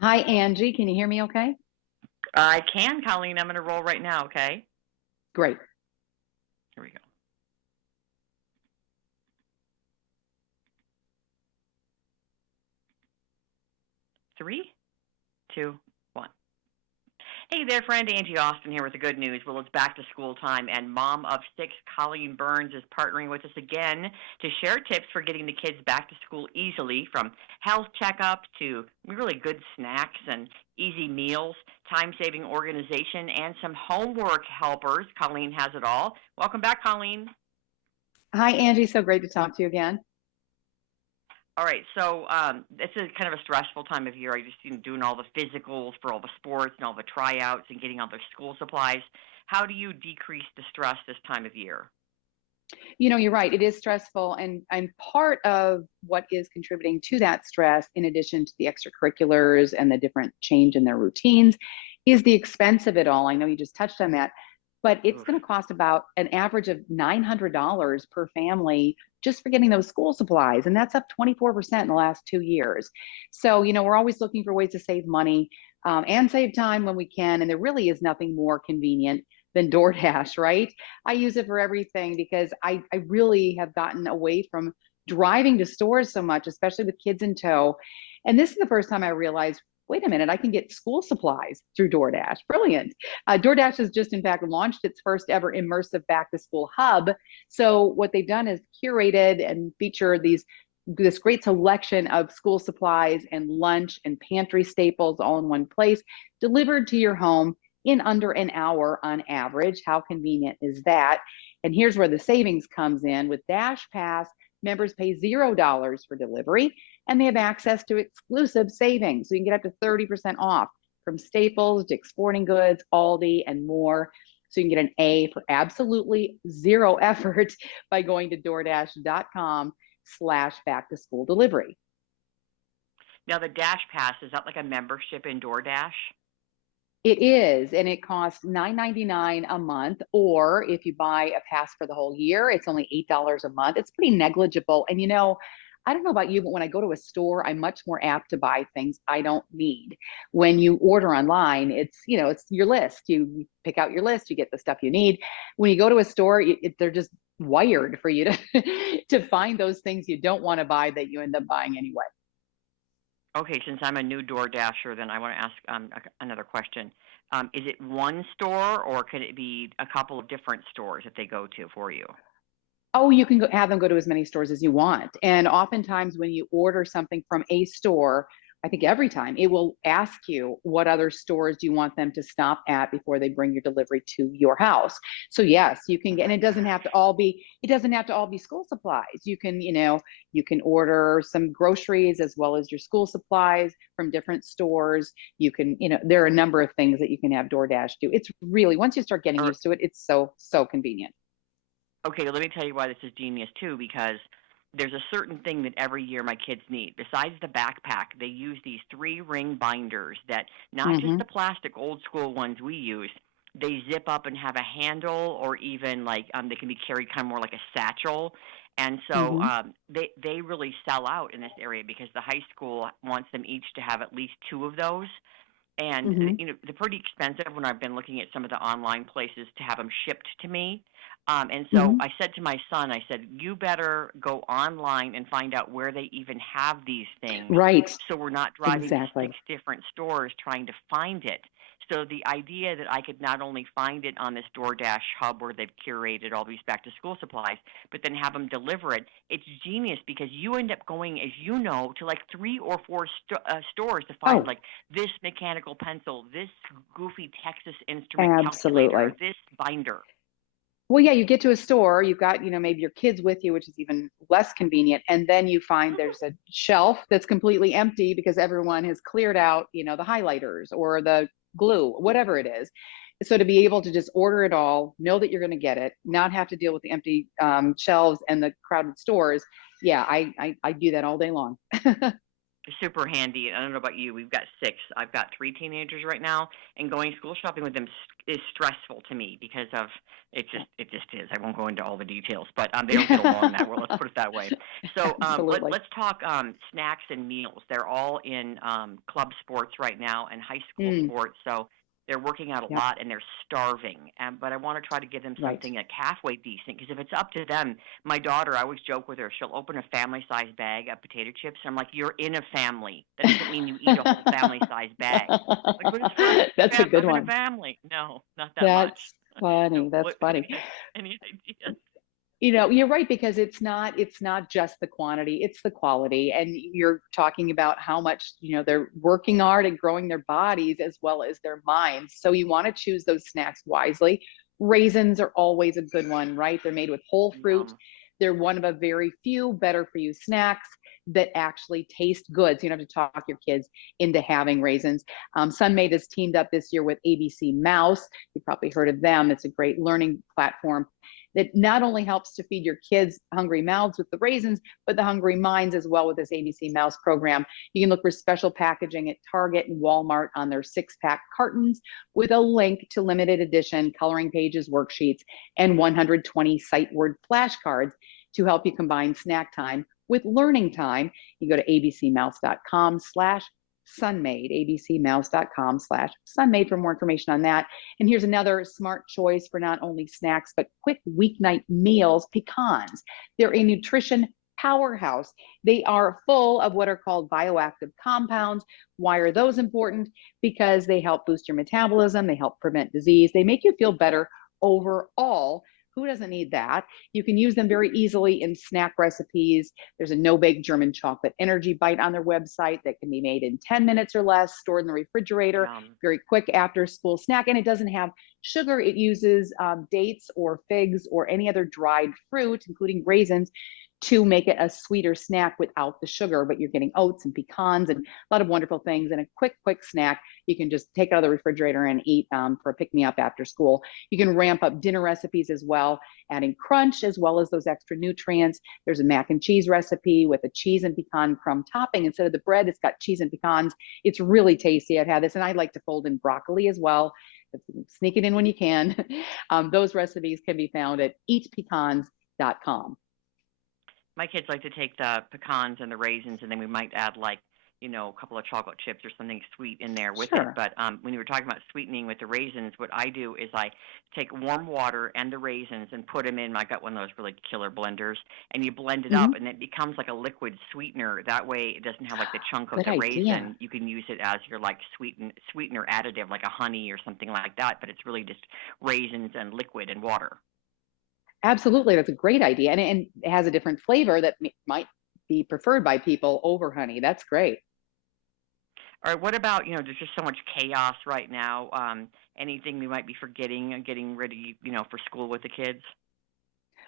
Hi, Angie. Can you hear me okay? I can, Colleen. I'm going to roll right now, okay? Great. Here we go. 3, 2, 1. Hey there, friend. Angie Austin here with the good news. Well, it's back to school time, and mom of six, Colleen Burns, is partnering with us again to share tips for getting the kids back to school easily, from health checkups to really good snacks and easy meals, time saving organization, and some homework helpers. Colleen has it all. Welcome back, Colleen. Hi, Angie. So great to talk to you again. All right, so this is kind of a stressful time of year. I just doing all the physicals for all the sports and all the tryouts and getting all the school supplies. How do you decrease the stress this time of year? You're right. It is stressful. And part of what is contributing to that stress, in addition to the extracurriculars and the different change in their routines, is the expense of it all. I know you just touched on that, but it's Oof. going to cost about an average of $900 per family just for getting those school supplies. And that's up 24% in the last 2 years. So, we're always looking for ways to save money and save time when we can. And there really is nothing more convenient than DoorDash, right? I use it for everything because I really have gotten away from driving to stores so much, especially with kids in tow. And this is the first time I realized, wait a minute, I can get school supplies through DoorDash. Brilliant. DoorDash has just, in fact, launched its first ever immersive back to school hub. So what they've done is curated and feature this great selection of school supplies and lunch and pantry staples all in one place, delivered to your home in under an hour on average. How convenient is that? And here's where the savings comes in. With Dash Pass, members pay $0 for delivery and they have access to exclusive savings. So you can get up to 30% off from Staples, Dick's Sporting Goods, Aldi, and more. So you can get an A for absolutely zero effort by going to DoorDash.com/back to school delivery. Now, the Dash Pass, is that like a membership in DoorDash? It is, and it costs $9.99 a month. Or if you buy a pass for the whole year, it's only $8 a month. It's pretty negligible. And I don't know about you, but when I go to a store, I'm much more apt to buy things I don't need. When you order online, it's your list. You pick out your list, you get the stuff you need. When you go to a store, they're just wired for you to to find those things you don't want to buy that you end up buying anyway. Okay, since I'm a new DoorDasher, then I want to ask another question. Is it one store, or could it be a couple of different stores that they go to for you? Oh, you can have them go to as many stores as you want. And oftentimes, when you order something from a store, I think every time it will ask you what other stores do you want them to stop at before they bring your delivery to your house. So yes, you can get, and it doesn't have to all be school supplies. You can order some groceries as well as your school supplies from different stores. There are a number of things that you can have DoorDash do. It's really, once you start getting Or used to it, it's so, so convenient. Okay, let me tell you why this is genius too, because there's a certain thing that every year my kids need. Besides the backpack, they use these 3 ring binders that, not just Hmm. the plastic old school ones we use, they zip up and have a handle, or even like they can be carried kind of more like a satchel. And so Hmm. they really sell out in this area because the high school wants them each to have at least 2 of those. And Hmm. they're pretty expensive when I've been looking at some of the online places to have them shipped to me. And so Hmm. I said to my son, I said, you better go online and find out where they even have these things, Right. so we're not driving to Exactly. 6 different stores trying to find it. So the idea that I could not only find it on this DoorDash hub where they've curated all these back to school supplies, but then have them deliver it, it's genius, because you end up going, as you know, to like 3 or 4 stores to find Oh, like this mechanical pencil, this goofy Texas Instrument calculator, absolutely. this binder. Well, yeah, you get to a store, you've got, maybe your kids with you, which is even less convenient. And then you find there's a shelf that's completely empty because everyone has cleared out, the highlighters or the glue, whatever it is. So to be able to just order it all, know that you're going to get it, not have to deal with the empty shelves and the crowded stores. Yeah, I do that all day long. super handy. I don't know about you. We've got six. I've got three teenagers right now, and going school shopping with them is stressful to me because of it just is. I won't go into all the details, but they don't get along that well. Let's put it that way. So Absolutely. let's talk snacks and meals. They're all in club sports right now and high school Mm, sports. So they're working out a yep, lot and they're starving. But I want to try to give them right. something like halfway decent because if it's up to them, my daughter, I always joke with her, she'll open a family size bag of potato chips. I'm like, you're in a family. That doesn't mean you eat a whole family size bag. Like, but it's for That's a good I'm in a one. family. No, not that much. That's funny. That's What funny. any ideas? You're right because it's not just the quantity, it's the quality. And you're talking about how much, they're working hard and growing their bodies as well as their minds. So you want to choose those snacks wisely. Raisins are always a good one, right? They're made with whole fruit. Yum. They're one of a very few better for you snacks that actually taste good. So you don't have to talk your kids into having raisins. Sunmade has teamed up this year with ABC Mouse. You've probably heard of them. It's a great learning platform that not only helps to feed your kids hungry mouths with the raisins, but the hungry minds as well with this ABC Mouse program. You can look for special packaging at Target and Walmart on their 6-pack cartons with a link to limited edition coloring pages, worksheets, and 120 sight word flashcards to help you combine snack time with learning time. You go to abcmouse.com/sunmade, abcmouse.com/sunmade for more information on that. And here's another smart choice for not only snacks, but quick weeknight meals, pecans. They're a nutrition powerhouse. They are full of what are called bioactive compounds. Why are those important? Because they help boost your metabolism, they help prevent disease, they make you feel better overall. Who doesn't need that? You can use them very easily in snack recipes. There's a no bake German chocolate energy bite on their website that can be made in 10 minutes or less, stored in the refrigerator, Yum. very quick after school snack. And it doesn't have sugar. It uses dates or figs or any other dried fruit, including raisins, to make it a sweeter snack without the sugar. But you're getting oats and pecans and a lot of wonderful things and a quick snack. You can just take out of the refrigerator and eat for a pick me up after school. You can ramp up dinner recipes as well, adding crunch as well as those extra nutrients. There's a mac and cheese recipe with a cheese and pecan crumb topping. Instead of the bread, it's got cheese and pecans. It's really tasty. I've had this, and I like to fold in broccoli as well. Sneak it in when you can. Those recipes can be found at eatpecans.com. My kids like to take the pecans and the raisins, and then we might add like a couple of chocolate chips or something sweet in there with it. Sure. But when you were talking about sweetening with the raisins, what I do is I take warm water and the raisins and put them in. I got one of those really killer blenders, and you blend it Mhm. up, and it becomes like a liquid sweetener. That way, it doesn't have like the chunk of Good the idea. raisin. You can use it as your like sweetener additive, like a honey or something like that. But it's really just raisins and liquid and water. Absolutely, that's a great idea, and it has a different flavor that might be preferred by people over honey. That's great. All right, what about, there's just so much chaos right now. Anything we might be forgetting and getting ready, for school with the kids?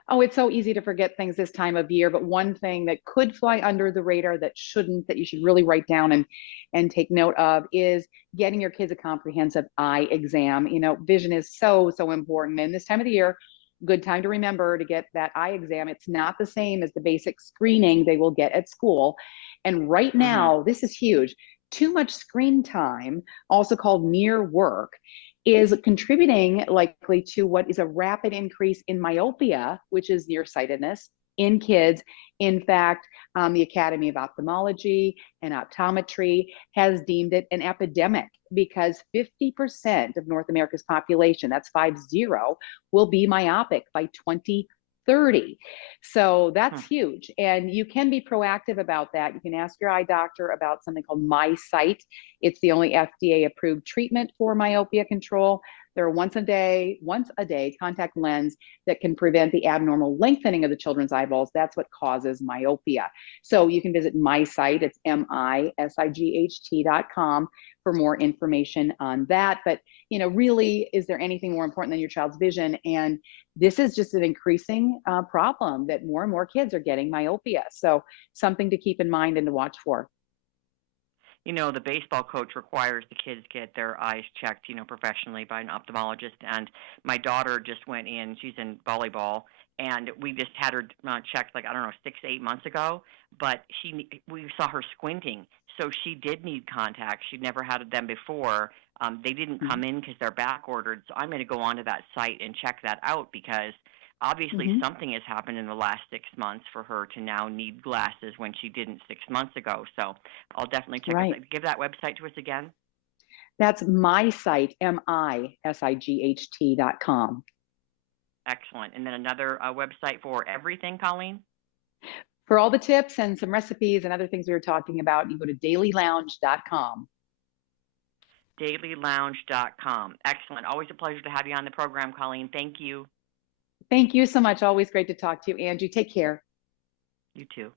Oh, it's so easy to forget things this time of year, but one thing that could fly under the radar that shouldn't, that you should really write down and take note of is getting your kids a comprehensive eye exam. Vision is so important. And this time of the year, good time to remember to get that eye exam. It's not the same as the basic screening they will get at school. And right Mm-hmm. now, this is huge. Too much screen time, also called near work, is contributing likely to what is a rapid increase in myopia, which is nearsightedness in kids. In fact, the Academy of Ophthalmology and Optometry has deemed it an epidemic because 50% of North America's population, that's 50, will be myopic by 2030. So that's huge. And you can be proactive about that. You can ask your eye doctor about something called MySight. It's the only FDA approved treatment for myopia control. There are once a day contact lens that can prevent the abnormal lengthening of the children's eyeballs. That's what causes myopia. So you can visit MySight. It's MISIGHT.com for more information on that. But really, is there anything more important than your child's vision? And this is just an increasing problem that more and more kids are getting myopia. So something to keep in mind and to watch for. The baseball coach requires the kids get their eyes checked, professionally by an ophthalmologist. And my daughter just went in. She's in volleyball, and we just had her checked, like, I don't know, 6, 8 months ago. But we saw her squinting, so she did need contacts. She'd never had them before. They didn't come in because they're back ordered. So I'm going to go onto that site and check that out, because obviously Mm-hmm. something has happened in the last 6 months for her to now need glasses when she didn't 6 months ago. So I'll definitely check Right. it. Give that website to us again. That's my site, MISIGHT.com. Excellent. And then another website for everything, Colleen? For all the tips and some recipes and other things we were talking about, you go to dailylounge.com. Dailylounge.com. Excellent. Always a pleasure to have you on the program, Colleen. Thank you. Thank you so much. Always great to talk to you, Angie. Take care. You too.